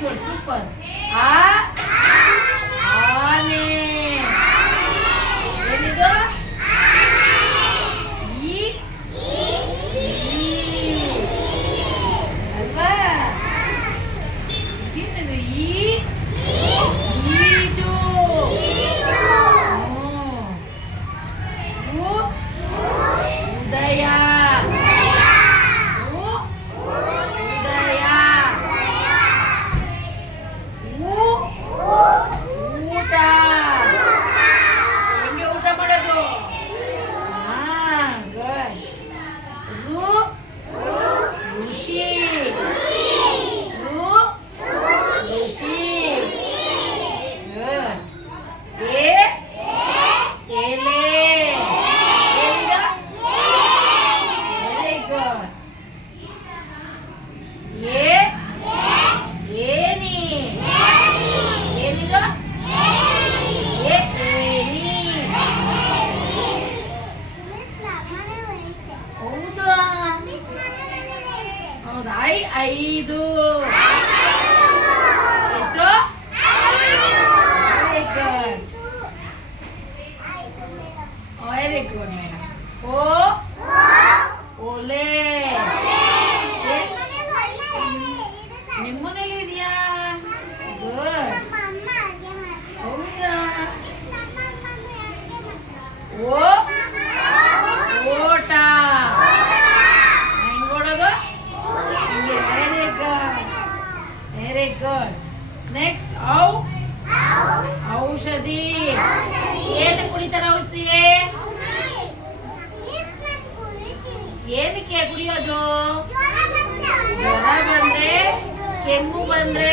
Good super. ಆ ಆನೆ. ಏನಿದು? ಈ ಅಲ್ವಾ? ಏನಿದು? ಈಜು. ಉದಯ. ಉದಯ. ಊಟ. ಹೆಂಗೆ ಊಟ ಮಾಡೋದು? ಗುಡ್. ಋಷಿ. ಋಷಿ. ಗುಡ್. ಎಲೆ. Very good. ಏನಿ. ಏನಿದು? ಏನಿ. ಹೌದಾ? ಹೌದಾ? ಐದು. ಎಷ್ಟು? Very good. Very good madam. ಓಲೆ. ನಿಮ್ಮನೇಲಿ ಇದೆಯಾ? ಗುಡ್. ಹೌದಾ? ಓಟ. ಹೆಂಗ್ ಓಡೋದು? Very good. Very good. Next ಔಷಧಿ. ಏನು ಕುಡಿತಾರೆ ಔಷಧಿ? ಏನಕ್ಕೆ ಕುಡಿಯೋದು? ಜ್ವರ ಬಂದ್ರೆ, ಕೆಮ್ಮು ಬಂದ್ರೆ